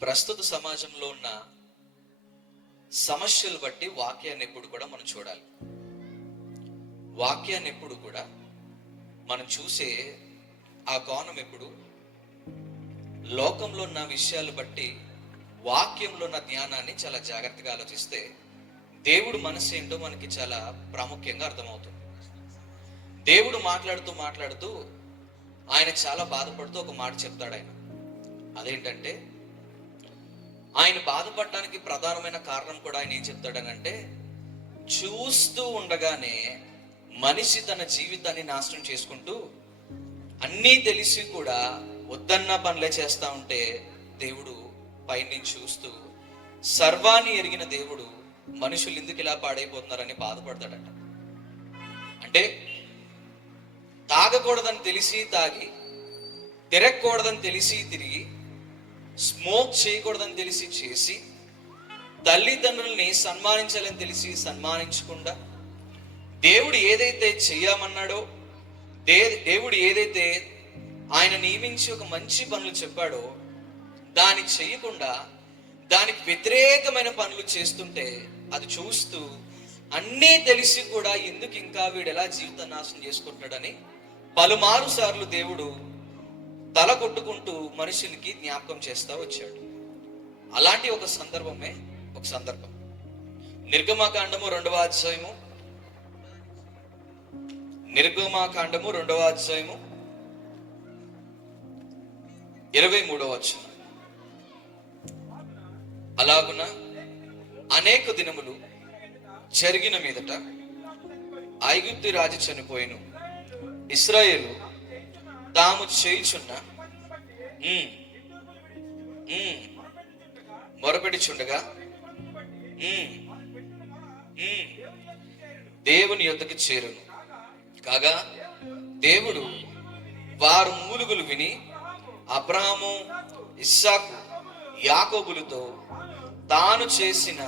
ప్రస్తుత సమాజంలో ఉన్న సమస్యలు బట్టి వాక్యాన్ని ఎప్పుడు కూడా మనం చూడాలి. వాక్యాన్ని ఎప్పుడు కూడా మనం చూసే ఆ కోణం ఎప్పుడు లోకంలో ఉన్న విషయాలు బట్టి వాక్యంలో ఉన్న జ్ఞానాన్ని చాలా జాగ్రత్తగా ఆలోచిస్తే దేవుడు మనసు ఏంటో మనకి చాలా ప్రాముఖ్యంగా అర్థమవుతుంది. దేవుడు మాట్లాడుతూ ఆయన చాలా బాధపడుతూ ఒక మాట చెప్తాడు. అదేంటంటే, ఆయన బాధపడడానికి ప్రధానమైన కారణం కూడా ఆయన ఏం చెప్తాడనంటే, చూస్తూ ఉండగానే మనిషి తన జీవితాన్ని నాశనం చేసుకుంటూ అన్నీ తెలిసి కూడా వద్దన్న పనులే చేస్తా ఉంటే దేవుడు పైనుంచి చూస్తూ సర్వాన్ని ఎరిగిన దేవుడు మనుషులు ఎందుకు ఇలా పాడైపోతున్నారని బాధపడతాడట. అంటే తాగకూడదని తెలిసి తాగి, తిరగకూడదని తెలిసి తిరిగి, స్మోక్ చేయకూడదని తెలిసి చేసి, తల్లిదండ్రుల్ని సన్మానించాలని తెలిసి సన్మానించకుండా, దేవుడు ఏదైతే చెయ్యమన్నాడో, దేవుడు ఏదైతే ఆయన నియమించి ఒక మంచి పనులు చెప్పాడో దాన్ని చెయ్యకుండా దానికి వ్యతిరేకమైన పనులు చేస్తుంటే అది చూస్తూ అన్నీ తెలిసి కూడా ఎందుకు ఇంకా వీడు ఎలా జీవితం నాశనం చేసుకుంటాడని పలుమారు సార్లు దేవుడు తల కొట్టుకుంటూ మనుషులకి జ్ఞాపకం చేస్తా వచ్చాడు. అలాంటి ఒక సందర్భం నిర్గమాకాండము 2వ అధ్యాయము 23వ వచనం. అలాగున అనేక దినములు జరిగిన మీదట ఐగుప్తు రాజు చనిపోయిను. ఇశ్రాయేలు తాము చేయుచున్న మొరపెడుచుండగా దేవుని యొద్దకు చేరును. కాగా దేవుడు వారు మూలుగులు విని అబ్రాహాము, ఇస్సాకు, యాకోబులతో తాను చేసిన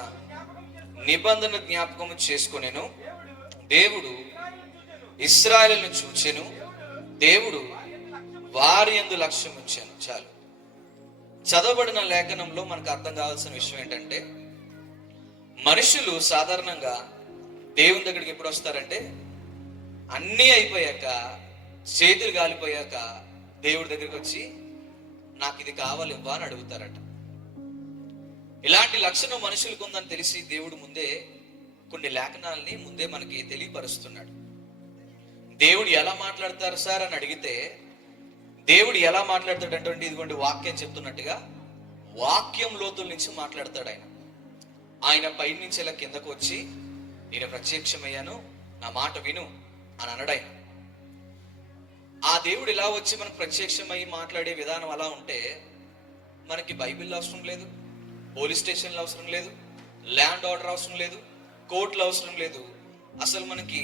నిబంధన జ్ఞాపకము చేసుకొనెను. దేవుడు ఇశ్రాయేలును చూచెను. దేవుడు వారి యందు లక్ష్యం ఉంచాను. చాలు. చదవబడిన లేఖనంలో మనకు అర్థం కావాల్సిన విషయం ఏంటంటే, మనుషులు సాధారణంగా దేవుని దగ్గరికి ఎప్పుడు వస్తారంటే, అన్నీ అయిపోయాక, చేతులు గాలిపోయాక దేవుడి దగ్గరికి వచ్చి నాకు ఇది కావాలి ఇవ్వ అని అడుగుతారట. ఇలాంటి లక్షణం మనుషులకు ఉందని తెలిసి దేవుడు ముందే కొన్ని లేఖనాలని ముందే మనకి తెలియపరుస్తున్నాడు. దేవుడు ఎలా మాట్లాడతారు సార్ అని అడిగితే, దేవుడు ఎలా మాట్లాడతాడంటే, ఇదిగోండి వాక్యం చెప్తున్నట్టుగా వాక్యం లోతుల నుంచి మాట్లాడతాడు. ఆయన పై నుంచి ఇలా కిందకు వచ్చి నేను ప్రత్యక్షమయ్యాను, నా మాట విను అని అనడాయన. ఆ దేవుడు ఇలా వచ్చి మనకు ప్రత్యక్షమై మాట్లాడే విధానం అలా ఉంటే మనకి బైబిల్ అవసరం లేదు, పోలీస్ స్టేషన్లు అవసరం లేదు, ల్యాండ్ ఆర్డర్ అవసరం లేదు, కోర్టులు అవసరం లేదు, అసలు మనకి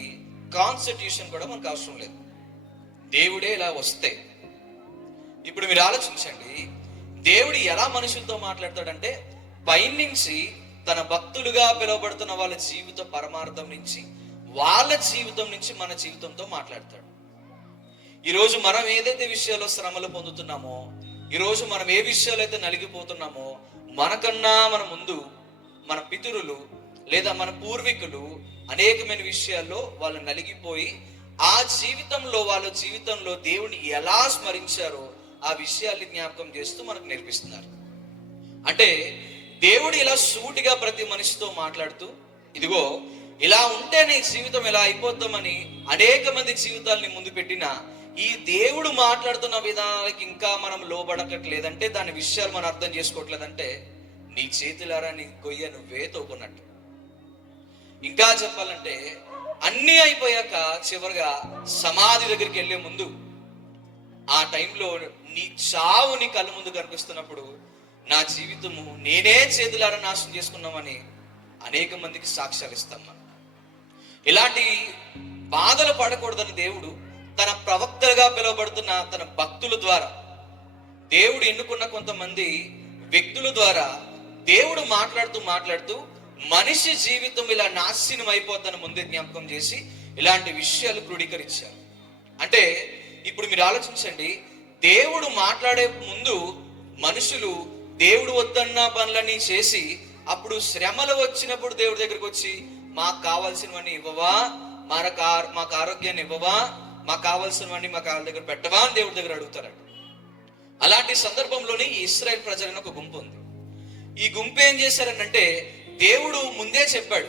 కాన్స్టిట్యూషన్ కూడా మనకు అవసరం లేదు. దేవుడే ఇలా వస్తే, ఇప్పుడు మీరు ఆలోచించండి, దేవుడు ఎలా మనుషులతో మాట్లాడతాడంటే, పైనుంచి తన భక్తులుగా పిలువబడుతున్న వాళ్ళ జీవిత పరమార్థం నుంచి, వాళ్ళ జీవితం నుంచి మన జీవితంతో మాట్లాడతాడు. ఈరోజు మనం ఏదైతే విషయాల్లో శ్రమలు పొందుతున్నామో, ఈరోజు మనం ఏ విషయాలు అయితే నలిగిపోతున్నామో, మనకన్నా మన ముందు మన పితరులు లేదా మన పూర్వీకులు అనేకమైన విషయాల్లో వాళ్ళు నలిగిపోయి వాళ్ళ జీవితంలో దేవుని ఎలా స్మరించారో ఆ విషయాల్ని జ్ఞాపకం చేస్తూ మనకు నేర్పిస్తున్నారు. అంటే దేవుడు ఇలా సూటిగా ప్రతి మనిషితో మాట్లాడుతూ, ఇదిగో ఇలా ఉంటే నీ జీవితం ఎలా అయిపోతామని అనేక మంది జీవితాలని ముందు పెట్టిన ఈ దేవుడు మాట్లాడుతున్న విధానాలకి ఇంకా మనం లోబడకట్లేదంటే, దాని విషయాలు మనం అర్థం చేసుకోవట్లేదంటే, నీ చేతులారా నీ గొయ్య నువ్వే తోకున్నట్టు. ఇంకా చెప్పాలంటే, అన్నీ అయిపోయాక చివరిగా సమాధి దగ్గరికి వెళ్ళే ముందు, ఆ టైంలో నీ చావు నీ కళ్ళ ముందు కనిపిస్తున్నప్పుడు, నా జీవితము నేనే చేతులారా నాశనం చేసుకున్నామని అనేక మందికి సాక్ష్యాలు ఇస్తాం మనం. ఇలాంటి బాధలు పడకూడదని దేవుడు తన ప్రవక్తలుగా పిలువబడుతున్న తన భక్తుల ద్వారా, దేవుడు ఎన్నుకున్న కొంతమంది వ్యక్తుల ద్వారా దేవుడు మాట్లాడుతూ మనిషి జీవితం ఇలా నాశనం అయిపోతుందని ముందే జ్ఞాపకం చేసి ఇలాంటి విషయాలు క్రోడీకరించారు. అంటే ఇప్పుడు మీరు ఆలోచించండి, దేవుడు మాట్లాడే ముందు మనుషులు దేవుడు వద్దన్న పనులన్నీ చేసి అప్పుడు శ్రమలు వచ్చినప్పుడు దేవుడి దగ్గరికి వచ్చి మాకు కావాల్సినవన్నీ ఇవ్వవా, మాకు ఆరోగ్యాన్ని ఇవ్వవా, మాకు కావాల్సినవన్నీ మా కాళ్ళ దగ్గర పెట్టవా అని దేవుడి దగ్గర అడుగుతారట. అలాంటి సందర్భంలోని ఈ ఇశ్రాయేల్ ప్రజలని ఒక గుంపు ఉంది. ఈ గుంపు ఏం చేశారనంటే, దేవుడు ముందే చెప్పాడు,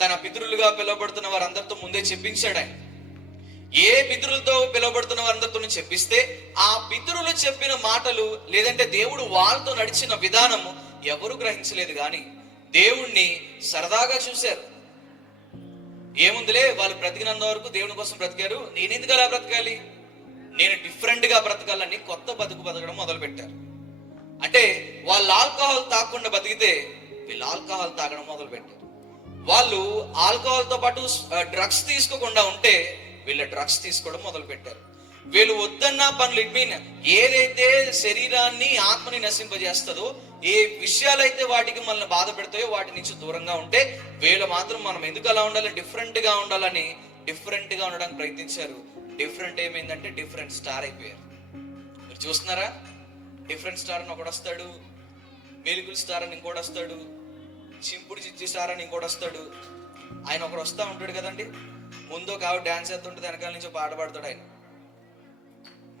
తన పితరులుగా పిలువబడుతున్న వారందరితో ముందే చెప్పించాడు. ఆయన ఏ పితరులతో పిలువబడుతున్న వారందరితో చెప్పిస్తే ఆ పితరులు చెప్పిన మాటలు లేదంటే దేవుడు వాళ్ళతో నడిచిన విధానము ఎవరు గ్రహించలేదు. కానీ దేవుణ్ణి సరదాగా చూశారు. ఏముందిలే, వాళ్ళు బ్రతికినంత వరకు దేవుని కోసం బ్రతికారు, నేను ఎందుకు అలా బ్రతకాలి, నేను డిఫరెంట్ గా బ్రతకాలని కొత్త బతకడం మొదలు పెట్టారు. అంటే వాళ్ళు ఆల్కహాల్ తాగకుండా బతికితే వీళ్ళు ఆల్కహాల్ తాగడం మొదలు పెట్టారు. వాళ్ళు ఆల్కహాల్ తో పాటు డ్రగ్స్ తీసుకోకుండా ఉంటే వీళ్ళు డ్రగ్స్ తీసుకోవడం మొదలు పెట్టారు. వీళ్ళు వద్దన్న పనులు, ఇట్ మీన్ ఏదైతే శరీరాన్ని ఆత్మని నశింపజేస్తుందో, ఏ విషయాలైతే వాటికి మనల్ని బాధ పెడతాయో వాటి నుంచి దూరంగా ఉంటే వీళ్ళు మాత్రం మనం ఎందుకు అలా ఉండాలి, డిఫరెంట్ గా ఉండాలని డిఫరెంట్ గా ఉండడానికి ప్రయత్నించారు. డిఫరెంట్ ఏమైందంటే డిఫరెంట్ స్టార్ అయిపోయారు. మీరు చూస్తున్నారా, డిఫరెంట్ స్టార్ అని ఒకడు వస్తాడు, మెలుగులు స్టార్ అని ఇంకోటి వస్తాడు, చింపుడు చిచ్చి స్టార్ అని ఇంకోటి వస్తాడు. ఆయన ఒకడు వస్తూ ఉంటాడు కదండి, ముందు ఒక ఆవిడ డాన్స్ చేస్తుంటుంది, వెనకాల నుంచి పాట పాడతాడు, ఆయన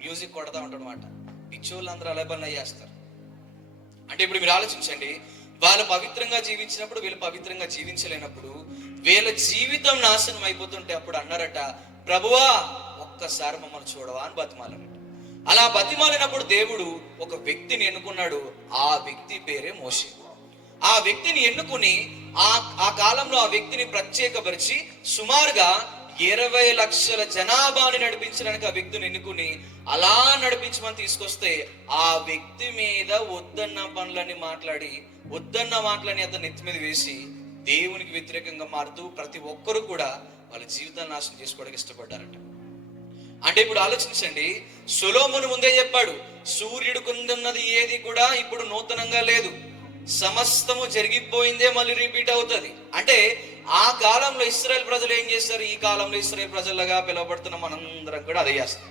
మ్యూజిక్ కొడతా ఉంటాడు అనమాట. పిచ్చోళ్ళు అందరూ అలా పనులు చేస్తారు. అంటే ఇప్పుడు మీరు ఆలోచించండి, వాళ్ళు పవిత్రంగా జీవించినప్పుడు వీళ్ళు పవిత్రంగా జీవించలేనప్పుడు వీళ్ళ జీవితం నాశనం అయిపోతుంటే అప్పుడు అన్నారట, ప్రభువా ఒక్కసారి మమ్మల్ని చూడవా అని బతిమాలన్నట. అలా బతిమాలినప్పుడు దేవుడు ఒక వ్యక్తిని ఎన్నుకున్నాడు. ఆ వ్యక్తి పేరే మోషే. ఆ వ్యక్తిని ఎన్నుకుని ఆ కాలంలో ఆ వ్యక్తిని ప్రత్యేకపరిచి సుమారుగా 20 లక్షల జనాభాని నడిపించడానికి ఆ వ్యక్తిని ఎన్నుకుని అలా నడిపించమని తీసుకొస్తే ఆ వ్యక్తి మీద వద్దన్న పనులని మాట్లాడి వద్దన్న మాటలని అతను నెత్తి మీద వేసి దేవునికి వ్యతిరేకంగా మారుతూ ప్రతి ఒక్కరు కూడా వాళ్ళ జీవితాన్ని నాశనం చేసుకోవడానికి ఇష్టపడ్డారట. అంటే ఇప్పుడు ఆలోచించండి, సొలొమోను ముందే చెప్పాడు, సూర్యుడు కుందున్నది ఏది కూడా ఇప్పుడు నూతనంగా లేదు, సమస్తము జరిగిపోయిందే మళ్ళీ రిపీట్ అవుతుంది. అంటే ఆ కాలంలో ఇశ్రాయేల్ ప్రజలు ఏం చేస్తారు, ఈ కాలంలో ఇశ్రాయేల్ ప్రజలుగా పిలువబడుతున్న మనందరం కూడా అదే చేస్తాం.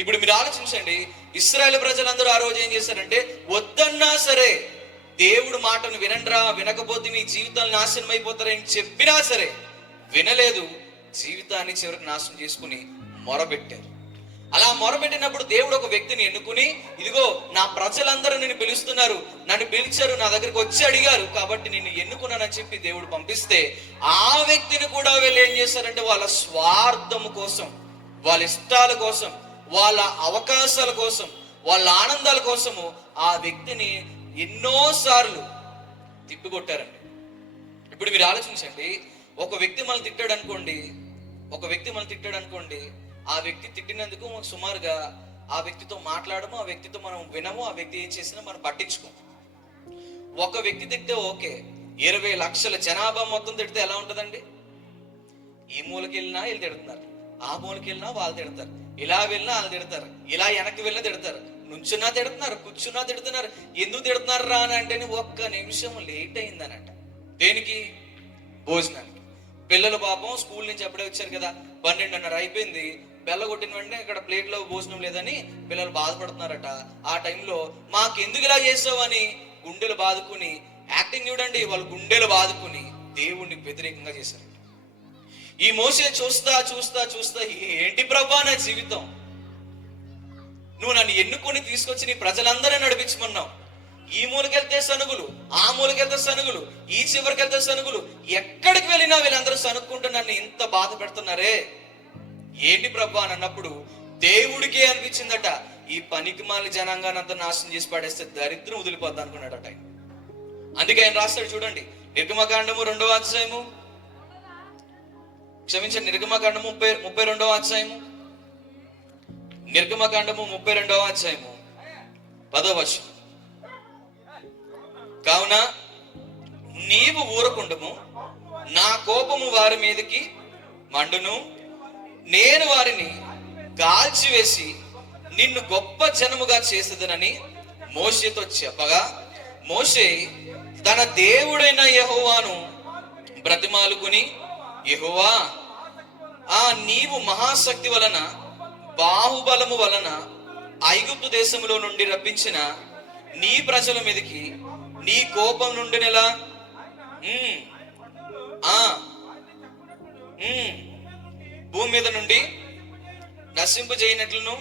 ఇప్పుడు మీరు ఆలోచించండి, ఇశ్రాయేల్ ప్రజలందరూ ఆ రోజు ఏం చేశారంటే వద్దన్నా సరే దేవుడు మాటను వినండ్రా, వినకపోతే మీ జీవితాలు నాశనం అయిపోతారని చెప్పినా సరే వినలేదు, జీవితాన్ని చివరికి నాశనం చేసుకుని మొరబెట్టారు. అలా మొరబెట్టినప్పుడు దేవుడు ఒక వ్యక్తిని ఎన్నుకుని, ఇదిగో నా ప్రజలందరూ నిన్ను పిలుస్తున్నారు, నన్ను పిలిచారు, నా దగ్గరికి వచ్చి అడిగారు కాబట్టి నిన్ను ఎన్నుకున్నానని చెప్పి దేవుడు పంపిస్తే ఆ వ్యక్తిని కూడా వీళ్ళు ఏం చేశారంటే వాళ్ళ స్వార్థము కోసం, వాళ్ళ ఇష్టాల కోసం, వాళ్ళ అవకాశాల కోసం, వాళ్ళ ఆనందాల కోసము ఆ వ్యక్తిని ఎన్నోసార్లు తిప్పికొట్టారండి. ఇప్పుడు మీరు ఆలోచించండి, ఒక వ్యక్తి మనల్ని తిట్టాడు అనుకోండి, ఆ వ్యక్తి తిట్టినందుకు సుమారుగా ఆ వ్యక్తితో మాట్లాడము, ఆ వ్యక్తితో మనం వినము, ఆ వ్యక్తి ఏం చేసినా మనం పట్టించుకోము. ఒక వ్యక్తి తిట్టే ఓకే, 20 లక్షల జనాభా మొత్తం తిడితే ఎలా ఉంటుందండి? ఈ మూలకి వెళ్ళినా వీళ్ళు తిడుతున్నారు, ఆ మూలకి వెళ్ళినా వాళ్ళు తిడతారు, ఇలా వెళ్ళినా వాళ్ళు తిడతారు, ఇలా వెనక్కి వెళ్ళినా తిడతారు, నుంచున్నా తిడుతున్నారు, కూర్చున్నా తిడుతున్నారు. ఎందుకు తిడుతున్నారు రా అని అంటే ఒక్క నిమిషం లేట్ అయిందనంట. దేనికి? భోజనానికి. పిల్లలు పాపం స్కూల్ నుంచి అప్పుడే వచ్చారు కదా, 12:30 అయిపోయింది, బెల్ల కొట్టిన వెంటనే ఇక్కడ ప్లేట్లో భోజనం లేదని పిల్లలు బాధపడుతున్నారట. ఆ టైంలో మాకెందుకు ఇలా చేసావు అని గుండెలు బాదుకుని, యాక్టింగ్ చూడండి, వాళ్ళు గుండెలు బాదుకుని దేవుణ్ణి వ్యతిరేకంగా చేశారు. ఈ మోసే చూస్తా చూస్తా చూస్తా ఏంటి ప్రభా నా జీవితం, నువ్వు నన్ను ఎన్నుకొని తీసుకొచ్చి నీ ప్రజలందరూ నడిపించమన్నావు, ఈ మూలకెళ్తే సనుగులు, ఆ మూలకెళ్తే సనుగులు, ఈ చివరికి వెళ్తే సనుగులు, ఎక్కడికి వెళ్ళినా వీళ్ళందరూ సనుక్కుంటూ నన్ను ఇంత బాధ పెడుతున్నారే, ఏంటి ప్రభా అని అన్నప్పుడు దేవుడికే అనిపించిందట, ఈ పనికి మాలి జనాంగాన్ని అంతా నాశనం చేసి పడేస్తే దరిద్రం వదిలిపోద్ది అనుకున్నాడట. అందుకే ఆయన రాస్తాడు చూడండి, నిర్గమకాండము 2వ అధ్యాయము, క్షమించండి, నిర్గమకాండము 32వ అధ్యాయము, నిర్గమకాండము 32వ అధ్యాయము 10వ వచనం. కావున నీవు ఊరకుండము, నా కోపము వారి మీదకి మండును, నేను వారిని కాల్చివేసి నిన్ను గొప్ప జనముగా చేసేదనని మోషేతో చెప్పగా, మోషే తన దేవుడైన యెహోవాను బ్రతిమాలుకుని, యెహోవా, నీవు మహాశక్తి వలన బాహుబలము వలన ఐగుప్తు దేశములో నుండి రప్పించిన నీ ప్రజల మీదకి నీ కోపం నుండి నెలా భూమి మీద నుండి నశింపు చేయనట్లును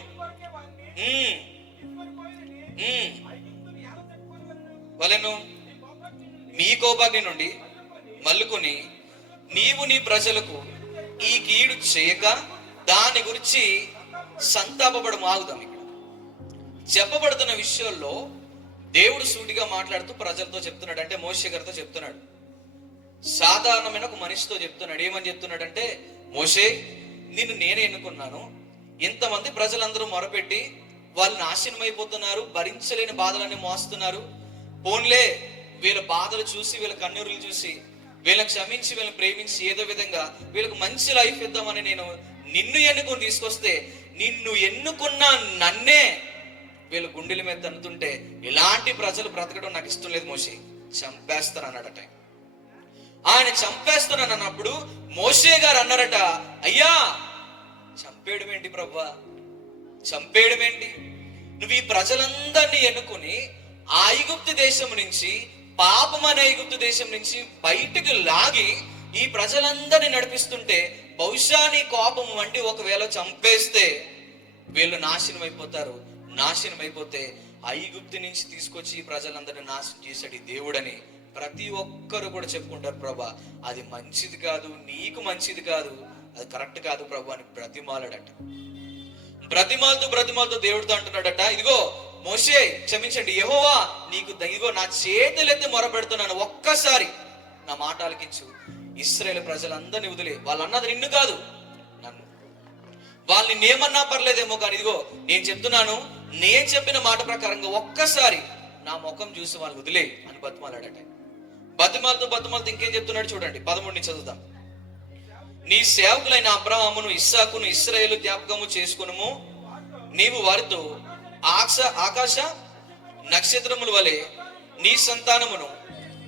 వలెను మీ కోపాగ్ని నుండి మల్లుకొని నీవు నీ ప్రజలకు ఈ కీడు చేయక దాని గురించి సంతాపపడం ఆగుదాం. ఇక్కడ చెప్పబడుతున్న విషయాల్లో దేవుడు సూటిగా మాట్లాడుతూ ప్రజలతో చెప్తున్నాడు. అంటే మోషే గారితో చెప్తున్నాడు, సాధారణమైన ఒక మనిషితో చెప్తున్నాడు. ఏమని చెప్తున్నాడంటే, మోషే, నిన్ను నేనే ఎన్నుకున్నాను. ఇంతమంది ప్రజలందరూ మొరపెట్టి వాళ్ళు నాశనం అయిపోతున్నారు, భరించలేని బాధలన్నీ మోస్తున్నారు. పోన్లే, వీళ్ళ బాధలు చూసి, వీళ్ళ కన్నీరులు చూసి, వీళ్ళని క్షమించి, వీళ్ళని ప్రేమించి ఏదో విధంగా వీళ్ళకి మంచి లైఫ్ ఇద్దామని నేను నిన్ను ఎన్నుకొని తీసుకొస్తే, నిన్ను ఎన్నుకున్న నన్నే వీళ్ళ గుండెల మీద తన్నుతుంటే ఇలాంటి ప్రజలు బ్రతకడం నాకు ఇష్టం లేదు మోషే, చంపేస్తాను అన్నాడట. ఆయన చంపేస్తున్నాను అన్నప్పుడు మోషే గారు అన్నారట, అయ్యా చంపేయడం ఏంటి ప్రభువా, చంపేయడం ఏంటి? నువ్వు ఈ ప్రజలందరినీ ఎన్నుకొని ఆ ఐగుప్తు దేశం నుంచి, పాపం అనే ఐగుప్తు దేశం నుంచి బయటకు లాగి ఈ ప్రజలందరినీ నడిపిస్తుంటే బహుశా నీ కోపం వంటి ఒకవేళ చంపేస్తే వీళ్ళు నాశనం అయిపోతారు. నాశనం అయిపోతే ఐగుప్తు నుంచి తీసుకొచ్చి ఈ ప్రజలందరినీ నాశనం చేశాడు ఈ దేవుడని ప్రతి ఒక్కరు కూడా చెప్పుకుంటారు. ప్రభా, అది మంచిది కాదు, నీకు మంచిది కాదు, అది కరెక్ట్ కాదు ప్రభు అని బ్రతిమాలాడట. బ్రతిమాలతో దేవుడితో అంటున్నాడట, ఇదిగో మోషే క్షమించండి, యెహోవా నీకు ఇదిగో నా చేతులెత్తి మొరపెడుతున్నాను, ఒక్కసారి నా మాట ఆలకించు, ఇశ్రాయేలు ప్రజలందరినీ వదిలే. వాళ్ళు అన్నది నిన్ను కాదు, నన్ను. వాళ్ళని నేమన్నా పర్లేదేమో కానీ ఇదిగో నేను చెప్తున్నాను, నేను చెప్పిన మాట ప్రకారంగా ఒక్కసారి నా ముఖం చూసి వాళ్ళు వదిలే అని బతిమాలాడట. బతిమాలతో ఇంకేం చెప్తున్నాడు చూడండి, 13 చదువుదాం. నీ సేవకులైన అబ్రాహామును, ఇస్సాకును, ఇశ్రాయేలు జ్ఞాపకము చేసుకునుము. నీవు వారితో ఆకాశ నక్షత్రముల వలె నీ సంతానమును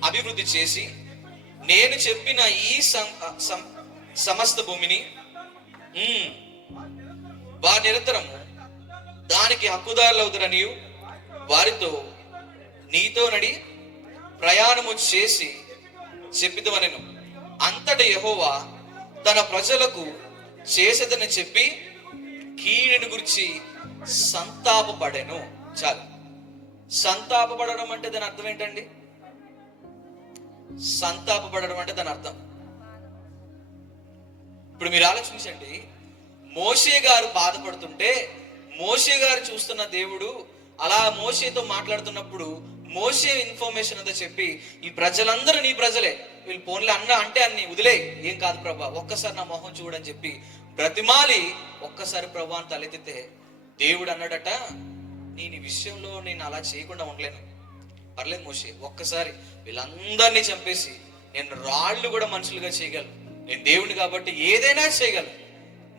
అభివృద్ధి చేసి నేను చెప్పిన ఈ సమస్త భూమిని వారి నిరంతరము దానికి హక్కుదారులవుతారని వారితో నీతో నడి ప్రయాణము చేసి చెప్పిదవనెను. అంతట యెహోవా తన ప్రజలకు చేసేదని చెప్పి కీడుని గురించి సంతాపపడెను. చాలు. సంతాపపడడం అంటే దాని అర్థం ఏంటండి? సంతాపపడడం అంటే దాని అర్థం, ఇప్పుడు మీరు ఆలోచించండి, మోషే గారు బాధపడుతుంటే మోషే గారు చూస్తున్న దేవుడు అలా మోషేతో మాట్లాడుతున్నప్పుడు మోషే ఇన్ఫర్మేషన్ అంతా చెప్పి ఈ ప్రజలందరూ నీ ప్రజలే, వీళ్ళు పోన్లే అన్న అంటే అన్ని వదిలే, ఏం కాదు ప్రభా, ఒక్కసారి నా మొహం చూడని చెప్పి బ్రతిమాలి ఒక్కసారి ప్రభా అని తలెత్తితే దేవుడు అన్నాడట, నేను ఈ విషయంలో నేను అలా చేయకుండా ఉండలేను, పర్లేదు మోషే, ఒక్కసారి వీళ్ళందరినీ చంపేసి నేను రాళ్ళు కూడా మనుషులుగా చేయగలను, నేను దేవుడిని కాబట్టి ఏదైనా చేయగలను,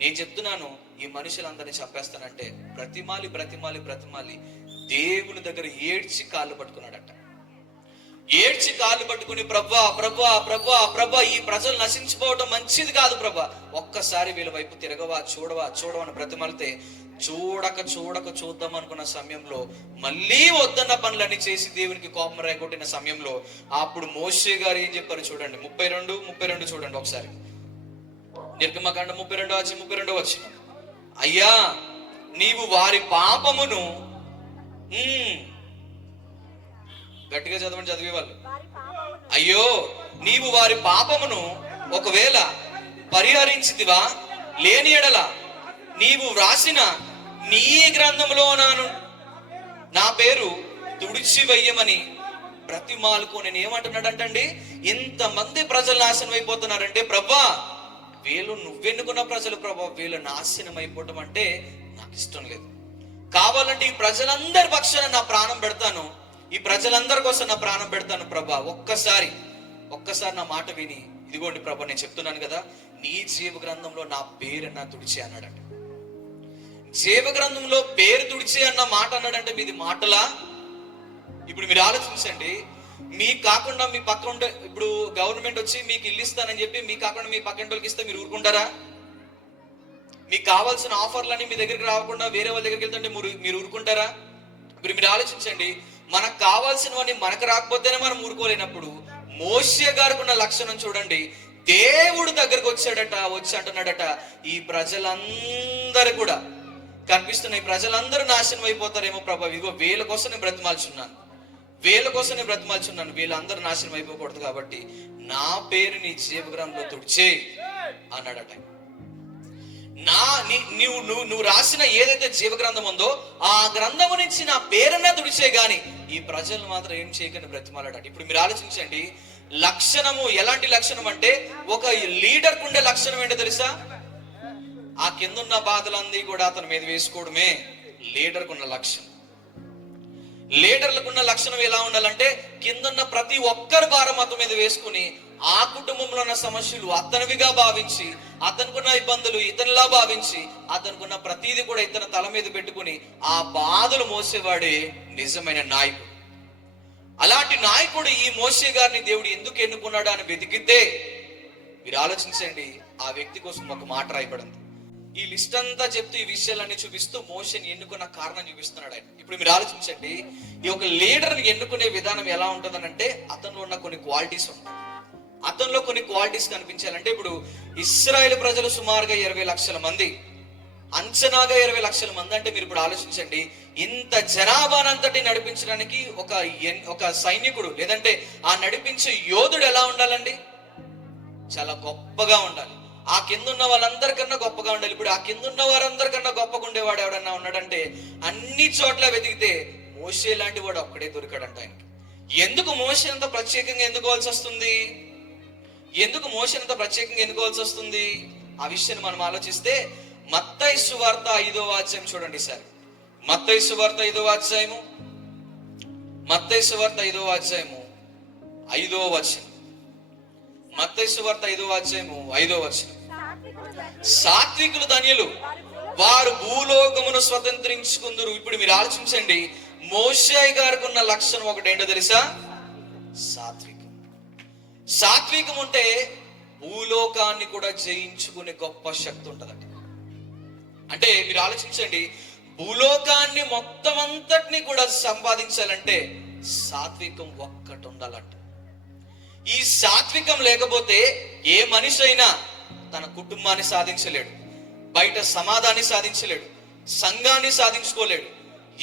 నేను చెప్తున్నాను ఈ మనుషులందరినీ చంపేస్తానంటే బ్రతిమాలి దేవుని దగ్గర ఏడ్చి కాళ్ళు పట్టుకున్నాడట. ఏడ్చి కాళ్ళు పట్టుకుని ప్రభా ఈ ప్రజలు నశించిపోవడం మంచిది కాదు ప్రభా, ఒక్కసారి వీళ్ళ వైపు తిరగవా, చూడవని బ్రతిమాలితే చూద్దాం అనుకున్న సమయంలో మళ్ళీ వద్దన్న పనులన్నీ చేసి దేవునికి కోపం రేగొట్టిన సమయంలో అప్పుడు మోషే గారు ఏం చెప్పారు చూడండి, 32 చూడండి ఒకసారి. నిర్గమకాండం 32 వచ్చిన, అయ్యా నీవు వారి పాపమును, గట్టిగా చదివే వాళ్ళు, అయ్యో నీవు వారి పాపమును ఒకవేళ పరిహరించితివా, లేని ఎడల నీవు వ్రాసిన నీ గ్రంథంలో నా పేరు తుడిచి వెయ్యమని బ్రతిమాలుకో. నేను ఏమంటున్నాడంటండి, ఇంతమంది ప్రజలు నాశనం అయిపోతున్నారంటే ప్రభా వీళ్ళు నువ్వెన్నుకున్న ప్రజలు ప్రభా, వీళ్ళు నాశనం అయిపోవటం అంటే నాకు ఇష్టం లేదు, కావాలంటే ఈ ప్రజలందరి పక్షాన నా ప్రాణం పెడతాను, ఈ ప్రజలందరి కోసం నా ప్రాణం పెడతాను ప్రభా, ఒక్కసారి నా మాట విని ఇదిగోండి ప్రభా నేను చెప్తున్నాను కదా, నీ జీవ గ్రంథంలో నా పేరన్నా తుడిచి అన్నాడంట. జీవ గ్రంథంలో పేరు తుడిచి అన్న మాట అన్నాడంటే మీది మాటలా? ఇప్పుడు మీరు ఆలోచించండి, మీకు కాకుండా మీ పక్కన ఉంటే, ఇప్పుడు గవర్నమెంట్ వచ్చి మీకు ఇల్లు ఇస్తానని చెప్పి మీకు కాకుండా మీ పక్కన వాళ్ళకి ఇస్తే మీరు ఊరుకుంటారా? మీకు కావాల్సిన ఆఫర్లన్నీ మీ దగ్గరికి రాకుండా వేరే వాళ్ళ దగ్గరికి వెళ్తుంటే మీరు ఊరుకుంటారా? ఇప్పుడు మీరు ఆలోచించండి, మనకు కావాల్సినవన్నీ మనకు రాకపోతేనే మనం ఊరుకోలేనప్పుడు మోషే గారికి ఉన్న లక్షణం చూడండి. దేవుడు దగ్గరకు వచ్చి అంటున్నాడట, ఈ ప్రజలందరూ కూడా కనిపిస్తున్న ఈ ప్రజలందరూ నాశనం అయిపోతారేమో ప్రభా, ఇదిగో వీళ్ళ కోసం నేను బ్రతిమాల్చున్నాను, వీళ్ళందరూ నాశనం అయిపోకూడదు కాబట్టి నా పేరు నీ జీవగ్రంథంలో తుడిచే అన్నాడట. నువ్వు రాసిన ఏదైతే జీవగ్రంథం ఉందో ఆ గ్రంథము నుంచి నా పేరునే తుడిచే గాని ఈ ప్రజలు మాత్రం ఏం చేయకని బ్రతిమాలాడట. ఇప్పుడు మీరు ఆలోచించండి, లక్షణము ఎలాంటి లక్షణం అంటే, ఒక లీడర్కు ఉండే లక్షణం ఏంటో తెలుసా? ఆ కిందున్న బాధలన్నీ కూడా అతని మీద వేసుకోవడమే లీడర్కున్న లక్షణం. లీడర్లకున్న లక్షణం ఎలా ఉండాలంటే, కిందున్న ప్రతి ఒక్కరి భారం అతని మీద వేసుకుని ఆ కుటుంబంలో ఉన్న సమస్యలు అతనివిగా భావించి, అతనుకున్న ఇబ్బందులు ఇతనిలా భావించి, అతనుకున్న ప్రతిదీ కూడా ఇతని తల మీద పెట్టుకుని ఆ బాధలు మోసేవాడే నిజమైన నాయకుడు. అలాంటి నాయకుడు ఈ మోషే గారిని దేవుడు ఎందుకు ఎన్నుకున్నాడు అని వెతికితే మీరు ఆలోచించండి, ఆ వ్యక్తి కోసం ఒక మాట రాయబడింది. ఈ లిస్ట్ అంతా చెప్తూ ఈ విషయాలన్నీ చూపిస్తూ మోషేని ఎన్నుకున్న కారణం చూపిస్తున్నాడు ఆయన. ఇప్పుడు మీరు ఆలోచించండి, ఈ ఒక లీడర్ని ఎన్నుకునే విధానం ఎలా ఉంటుందనంటే, అతనిలో ఉన్న కొన్ని క్వాలిటీస్ ఉంటాయి. అతనిలో కొన్ని క్వాలిటీస్ కనిపించాలంటే, ఇప్పుడు ఇశ్రాయేలు ప్రజలు సుమారుగా 20 లక్షల మంది, అంచనాగా 20 లక్షల మంది అంటే మీరు ఇప్పుడు ఆలోచించండి, ఇంత జనాభానంతటి నడిపించడానికి ఒక సైనికుడు లేదంటే ఆ నడిపించే యోధుడు ఎలా ఉండాలండి? చాలా గొప్పగా ఉండాలి. ఆ కింద ఉన్న వాళ్ళందరికన్నా గొప్పగా ఉండాలి. ఇప్పుడు ఆ కింద ఉన్న వారందరికన్నా గొప్పగా ఉండేవాడు ఎవడన్నా ఉన్నాడంటే, అన్ని చోట్ల వెతికితే మోషే లాంటి వాడు ఒక్కడే దొరికాడంట ఆయనకి. ఎందుకు మోషే అంత ప్రత్యేకంగా ఎన్నుకోవాల్సి వస్తుంది? ఆ విషయాన్ని మనం ఆలోచిస్తే మత్తయి సువార్త 5వ అధ్యాయం చూడండి సార్. మత్తయి సువార్త 5వ అధ్యాయము 5వ వచనం. మత్తయి సువార్త 5వ అధ్యాయము 5వ వచనం. సాత్వికులు ధన్యులు, వారు భూలోకమును స్వతంత్రించుకుందురు. ఇప్పుడు మీరు ఆలోచించండి, మోషే గారికి ఉన్న లక్షణం ఒకటి ఏంటో తెలుసా? సాత్వికం ఉంటే భూలోకాన్ని కూడా జయించుకునే గొప్ప శక్తి ఉంటదట. అంటే మీరు ఆలోచించండి, భూలోకాన్ని మొత్తం అంతటిని కూడా సంపాదించాలంటే సాత్వికం ఒక్కటి ఉండాలంట. ఈ సాత్వికం లేకపోతే ఏ మనిషి అయినా తన కుటుంబాన్ని సాధించలేడు, బయట సమాధానాన్ని సాధించలేడు, సంఘాన్ని సాధించుకోలేడు,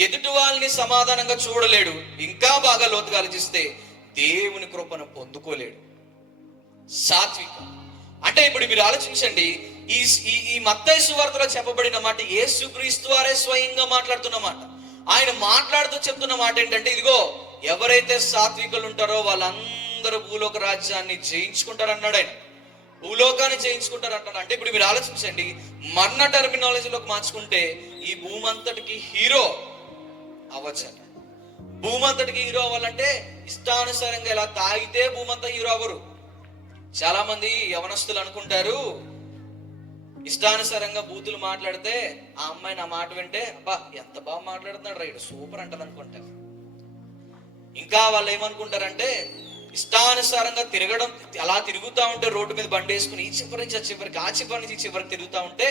ఎదుటి వాళ్ళని సమాధానంగా చూడలేడు, ఇంకా బాగా లోతుగా ఆలోచిస్తే దేవుని కృపను పొందుకోలేడు. సాత్వికం అంటే ఇప్పుడు మీరు ఆలోచించండి, ఈ మత్తయి సువార్తలో చెప్పబడిన మాట యేసుక్రీస్తు వారే స్వయంగా మాట్లాడుతున్న మాట. ఆయన మాట్లాడుతూ చెప్తున్న మాట ఏంటంటే, ఇదిగో ఎవరైతే సాత్వికులు ఉంటారో వాళ్ళందరూ భూలోక రాజ్యాన్ని జయించుకుంటారు అన్నాడు ఆయన. భూలోకాన్ని జయించుకుంటారు అంటాడు. అంటే ఇప్పుడు మీరు ఆలోచించండి, మన టర్మినాలజీలోకి మార్చుకుంటే ఈ భూమంతటికి హీరో అవ్వచ్చు. భూమంతటికి హీరో అవ్వాలంటే ఇష్టానుసారంగా ఇలా తాగితే భూమంతా హీరో అవ్వరు. చాలా మంది యవనస్తులు అనుకుంటారు, ఇష్టానుసారంగా బూతులు మాట్లాడితే ఆ అమ్మాయి నా మాట వింటే అబ్బా ఎంత బాగా మాట్లాడుతున్నాడు రైట్ సూపర్ అంటది అనుకుంటారు. ఇంకా వాళ్ళు ఏమనుకుంటారంటే, ఇష్టానుసారంగా తిరగడం, అలా తిరుగుతూ ఉంటే రోడ్డు మీద బండి వేసుకుని ఈ చివరి నుంచి ఆ చివరికి, ఆ చివరి నుంచి ఈ చివరికి తిరుగుతూ ఉంటే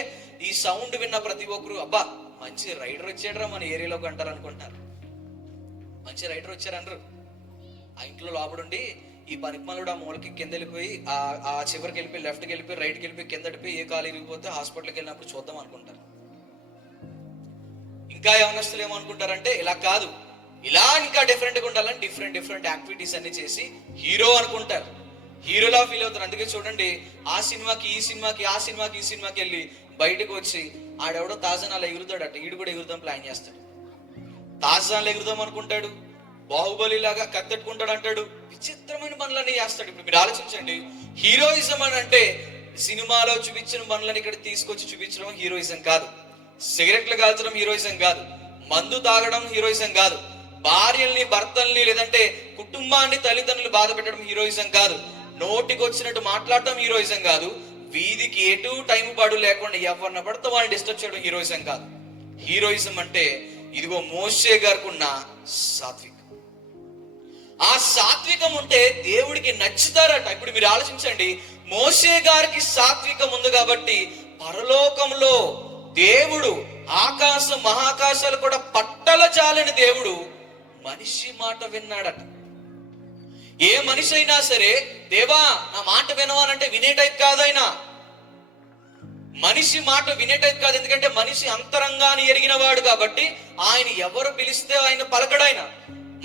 ఈ సౌండ్ విన్న ప్రతి ఒక్కరు అబ్బా మంచి రైడర్ వచ్చాడరా మన ఏరియాలోకి అంటారు అనుకుంటారు. మంచి రైడర్ వచ్చారనరు. ఆ ఇంట్లో లోపడుండి ఈ పనికిమాలుడు ఆ మూలకి కింద వెళ్ళిపోయి ఆ చివరికి వెళ్ళిపోయి లెఫ్ట్కి వెళ్ళిపోయి రైట్కి వెళ్ళిపోయి కింద వెళ్ళిపోయి ఏ కాలు ఇరిగిపోతే హాస్పిటల్కి వెళ్ళినప్పుడు చూద్దాం అనుకుంటారు. ఇంకా యవనస్తులు ఏమనుకుంటారంటే, ఇలా కాదు, ఇలా ఇంకా డిఫరెంట్గా ఉండాలని డిఫరెంట్ యాక్టివిటీస్ అన్ని చేసి హీరో అనుకుంటారు, హీరోలా ఫీల్ అవుతారు. అందుకే చూడండి, ఆ సినిమాకి ఈ సినిమాకి ఈ సినిమాకి వెళ్ళి బయటకు వచ్చి ఆడెవడో తాజాన్ అలా ఎగురుతాడట, ఈడు కూడా ఎగురుదాం ప్లాన్ చేస్తాడు. తాజాన్లు ఎగురుదాం అనుకుంటాడు, బాహుబలి లాగా కత్తెట్టుకుంటాడు అంటాడు, విచిత్రమైన పనులన్నీ చేస్తాడు. ఇప్పుడు మీరు ఆలోచించండి, హీరోయిజం అని అంటే సినిమాలో చూపించిన పనులని ఇక్కడ తీసుకొచ్చి చూపించడం హీరోయిజం కాదు, సిగరెట్లు కాల్చడం హీరోయిజం కాదు, మందు తాగడం హీరోయిజం కాదు, భార్యల్ని భర్తల్ని లేదంటే కుటుంబాన్ని తల్లిదండ్రులు బాధ పెట్టడం హీరోయిజం కాదు, నోటికి వచ్చినట్టు మాట్లాడటం హీరోయిజం కాదు, వీధికి ఎటు టైం పాడు లేకుండా ఎవరిని పడితే వాళ్ళని డిస్టర్బ్ చేయడం హీరోయిజం కాదు. హీరోయిజం అంటే ఇదిగో మోషే గారికి ఉన్న సాత్వికం. ఆ సాత్వికం ఉంటే దేవుడికి నచ్చుతారట. ఇప్పుడు మీరు ఆలోచించండి, మోషే గారికి సాత్వికం ఉంది కాబట్టి పరలోకంలో దేవుడు ఆకాశం మహాకాశాలు కూడా పట్టల చాలని దేవుడు మనిషి మాట విన్నాడట. ఏ మనిషి అయినా సరే దేవా నా మాట వినవాలంటే వినే టైప్ కాదు ఆయన. మనిషి మాట వినే టైప్ కాదు. ఎందుకంటే మనిషి అంతరంగాన్ని ఎరిగిన వాడు కాబట్టి ఆయన ఎవరు పిలిస్తే ఆయన పలకడాయన.